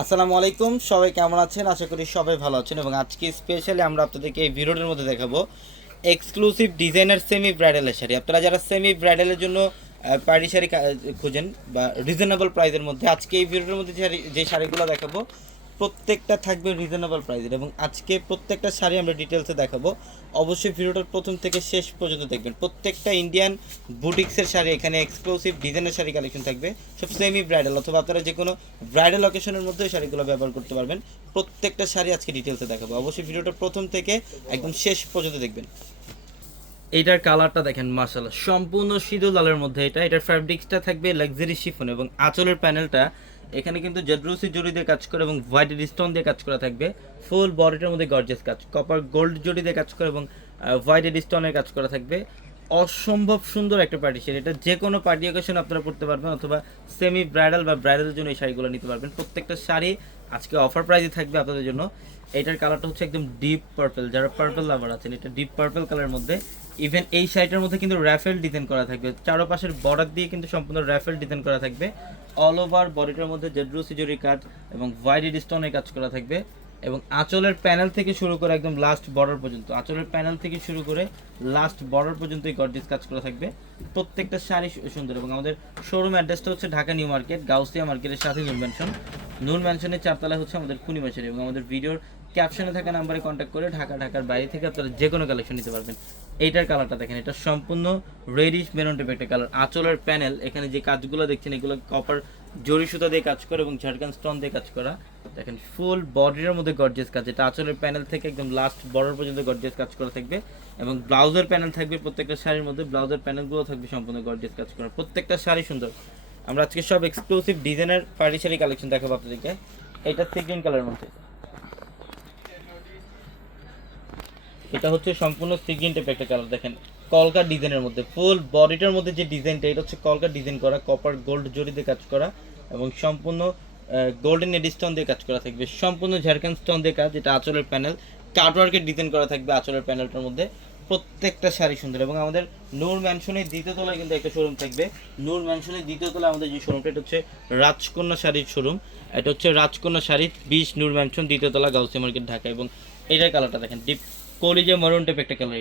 আসসালামু আলাইকুম, সবাই কেমন আছেন? আশা করি সবাই ভালো আছেন। এবং আজকে স্পেশালি আমরা আপনাদেরকে এই ভিডিওটার মধ্যে দেখাবো এক্সক্লুসিভ ডিজাইনার সেমি ব্রাইডালের শাড়ি। আপনারা যারা সেমি ব্রাইডালের জন্য পার্টি শাড়ি খুঁজেন বা রিজনেবল প্রাইসের মধ্যে, আজকে এই ভিডিওর মধ্যে যে শাড়িগুলো দেখাবো প্রত্যেকটা থাকবে রিজনেবল প্রাইসের। এবং আজকে প্রত্যেকটা শাড়ি আমরা ডিটেলসে দেখাবো। অবশ্যই ভিডিওটার প্রথম থেকে শেষ পর্যন্ত দেখবেন। প্রত্যেকটা ইন্ডিয়ান বুটিক্সের শাড়ি, এখানে এক্সক্লুসিভ ডিজাইনের শাড়ি কালেকশন থাকবে, সব সেমি ব্রাইডাল অথবা আপনারা যে কোনো ব্রাইডাল অকেশনের মধ্যে শাড়িগুলো ব্যবহার করতে পারবেন। প্রত্যেকটা শাড়ি আজকে ডিটেলসে দেখাবো। অবশ্যই ভিডিওটা প্রথম থেকে একদম শেষ পর্যন্ত দেখবেন। এইটার কালারটা দেখেন, মাশাআল্লাহ, সম্পূর্ণ সিঁদুর লালের মধ্যে। এটার ফ্যাব্রিক্সটা থাকবে লাক্সারি শিফন এবং আঁচলের প্যানেলটা এখানে কিন্তু জারদৌসি জরি দিয়ে কাজ করে এবং হোয়াইট স্টোন দিয়ে কাজ করা থাকবে। ফুল বডিটার মধ্যে গর্জিয়াস কাজ, কপার গোল্ড জরি দিয়ে কাজ করে এবং হোয়াইট স্টোনের কাজ করা থাকবে। অসম্ভব সুন্দর একটা পার্টি শাড়ি। এটা যে কোনো পার্টি অকেশন আপনারা পড়তে পারবেন অথবা সেমি ব্রাইডাল বা ব্রাইডালের জন্য এই শাড়িগুলো নিতে পারবেন। প্রত্যেকটা শাড়ি আজকে অফার প্রাইসে থাকবে আপনাদের জন্য। এটার কালারটা হচ্ছে একদম ডিপ পার্পল, যারা পার্পল লাভার আছেন, এটা ডিপ পার্পল কালারের মধ্যে। ইভেন এই শাড়িটার মধ্যে কিন্তু র্যাফেল ডিজাইন করা থাকবে, চারপাশের বর্ডার দিয়ে কিন্তু সম্পূর্ণ র্যাফেল ডিজাইন করা থাকবে। অল ওভার বডিটার মধ্যে জারদৌসি জরি কাজ এবং হোয়াইট স্টোনের কাজ করা থাকবে। এবং আঁচলের প্যানেল থেকে শুরু করে একদম লাস্ট বর্ডার পর্যন্ত, আঁচলের প্যানেল থেকে শুরু করে লাস্ট বর্ডার পর্যন্ত এই গর্জিয়াস কাজ করা থাকবে। প্রত্যেকটা শাড়ি সুন্দর। এবং আমাদের শোরুম অ্যাড্রেসটা হচ্ছে ঢাকা নিউ মার্কেট, গাউসিয়া মার্কেটের সাথে নূর ম্যানশন। নূর ম্যানশনের চারতলা হচ্ছে আমাদের পূর্ণিমা শাড়ি। এবং আমাদের ভিডিওর ক্যাপশনে থাকা নাম্বারে কন্ট্যাক্ট করে ঢাকার বাইরে থেকে আপনারা যে কোনো কালেকশন নিতে পারবেন। এইটার কালারটা দেখেন, এটা সম্পূর্ণ রেডিশ মেরুন টাইপের একটা কালার। আঁচলের প্যানেল এখানে যে কাজগুলো দেখছেন এগুলো কপার জরি সুতা দিয়ে কাজ করে এবং ঝাড়খান স্টোন দিয়ে কাজ করা। দেখেন ফুল বডির মধ্যে গর্জিয়াস কাজ, এটা আঁচলের প্যানেল থেকে একদম লাস্ট বর্ডার পর্যন্ত গর্জিয়াস কাজ করা থাকবে। এবং ব্লাউজের প্যানেল থাকবে প্রত্যেকটা শাড়ির মধ্যে, ব্লাউজের প্যানেলগুলো থাকবে সম্পূর্ণ গর্জিয়াস কাজ করা। প্রত্যেকটা শাড়ি সুন্দর। আমরা আজকে সব এক্সক্লুসিভ ডিজাইনের পার্টি শাড়ি কালেকশন দেখাবো আপনাদেরকে। এটা সি গ্রিন কালারের মধ্যে, এটা হচ্ছে সম্পূর্ণ সি গ্রিন টাইপের একটা কালার। দেখেন কলকা ডিজাইনের মধ্যে, ফুল বডিটার মধ্যে যে ডিজাইনটা, এটা হচ্ছে কলকা ডিজাইন করা, কপার গোল্ড জরি দিয়ে কাজ করা এবং সম্পূর্ণ গোল্ডেন এডি স্টোন দিয়ে কাজ করা থাকবে। সম্পূর্ণ ঝাড়খান স্টোন দিয়ে কাজ, এটা আঁচলের প্যানেল, কাটওয়ার্কের ডিজাইন করা থাকবে আঁচলের প্যানেলটার মধ্যে। প্রত্যেকটা শাড়ি সুন্দর। এবং আমাদের নূর ম্যানশনের দ্বিতীয় তলায় কিন্তু একটা শোরুম থাকবে। নূর ম্যানশনের দ্বিতীয় তলায় আমাদের যে শোরুমটা, এটা হচ্ছে রাজকন্যা শাড়ির শোরুম। এটা হচ্ছে রাজকন্যা শাড়ি 20 নূর ম্যানশন, দ্বিতীয় তলা, গাউসিয়া মার্কেট, ঢাকা। এবং এটার কালারটা দেখেন, ডিপ কলিজা মেরুন টাইপ একটা কালার।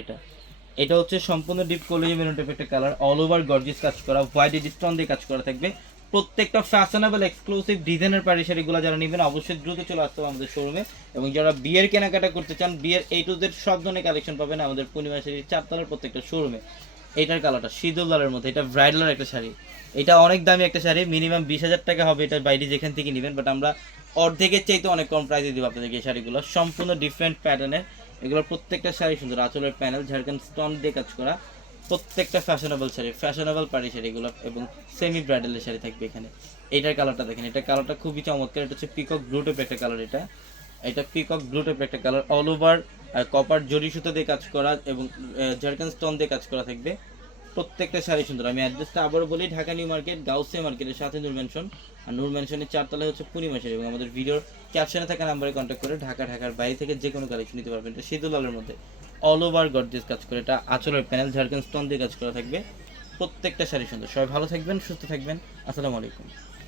এটা হচ্ছে সম্পূর্ণ ডিপ কলিজা মেরুন টাইপ একটা কালার, অল ওভার গর্জিয়াস কাজ করা, হোয়াইট স্টোন দিয়ে কাজ করা থাকবে। প্রত্যেকটা ফ্যাশনেবল এক্সক্লুসিভ ডিজাইনের পাড়ি শাড়িগুলো যারা নেবেন অবশ্যই দ্রুত চলে আসতে হবে আমাদের শোরুমে। এবং যারা বিয়ের কেনাকাটা করতে চান, বিয়ের A to Z সব ধরনের কালেকশন পাবেন আমাদের পূর্ণিমা শাড়ির চারতলার প্রত্যেকটা শোরুমে। এইটার কালারটা সিঁদুর লালের মধ্যে, এটা ব্রাইডালের একটা শাড়ি। এটা অনেক দামি একটা শাড়ি, মিনিমাম 20,000 টাকা হবে এটার বাইরে যেখান থেকে নেবেন, বাট আমরা অর্ধেকের চাইতে অনেক কম প্রাইসে দেবো আপনাদেরকে এই শাড়িগুলো। সম্পূর্ণ ডিফারেন্ট প্যাটার্নের, এগুলোর প্রত্যেকটা শাড়ি সুন্দর, আঁচলের প্যানেল ঝাড়খান স্টোন দিয়ে কাজ করা। প্রত্যেকটা ফ্যাশনেবল শাড়ি, ফ্যাশনেবল পাড়ি শাড়িগুলো এবং সেমি ব্রাইডালের শাড়ি থাকবে এখানে। এইটার কালারটা দেখেন, এটা কালারটা খুবই চমৎকার। এটা হচ্ছে পিকক ব্লু টাইপের একটা কালার। এটা পিকক ব্লু টাইপের একটা কালার, অল ওভার কপার জরি সুতা দিয়ে কাজ করা এবং ঝাড়খান স্টোন দিয়ে কাজ করা থাকবে। প্রত্যেকটা শাড়ি সুন্দর। আমি অ্যাড্রেসটা আবারও বলি, ঢাকা নিউ মার্কেট, গাউসিয়া মার্কেটের সাথে নূর ম্যানশন। আর নূর ম্যানশনের চারতলায় হচ্ছে পূর্ণিমা শাড়ি। এবং আমাদের ভিডিওর ক্যাপশনে থাকা নাম্বারে কন্ট্যাক্ট করে ঢাকার বাইরে থেকে যে কোনো কালেকশন নিতে পারবেন। এটা সিঁদুর লালের মধ্যে অল ওভার গর্জিয়াস কাজ করে, এটা আঁচলের প্যানেল ঝাড়খান স্টোন দিয়ে কাজ করা থাকবে। প্রত্যেকটা শাড়ি সুন্দর। সবাই ভালো থাকবেন, সুস্থ থাকবেন। আসসালামু আলাইকুম।